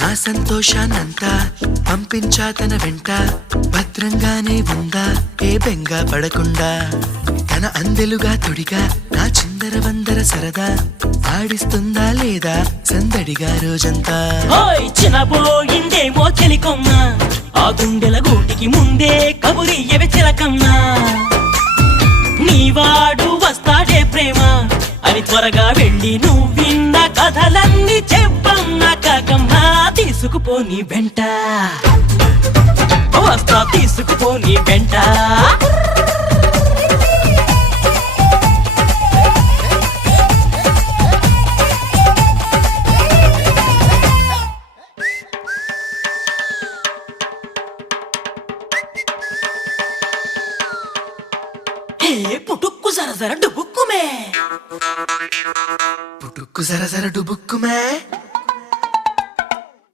నా సంతోషాన్నంతా పంపించా తన వెంట, భద్రంగానే ఉందా ఏ బెంగ పడకుండా. తన అందెలుగా తొడిగా నా చిందర వందర సరదా, ఆడిస్తుందా లేదా సందడిగా రోజంతా. చిన్నబోయిందేమో చెలికొమ్మ, ఆ గుండెల గూటికి ముందే కబురియవే చిలకమ్మా. నీవాడు వస్తాడే ప్రేమ అని త్వరగా వెళ్ళి నువ్విన్న కథలన్నీ చెప్పమ్మా కాకమ్మా. తీసుకుపోని వెంట వస్తా, తీసుకుపోని వెంట. పుటుక్కు జర జర డుబుక్కుమే, పుటుక్కు జర జర డుబుక్కుమే.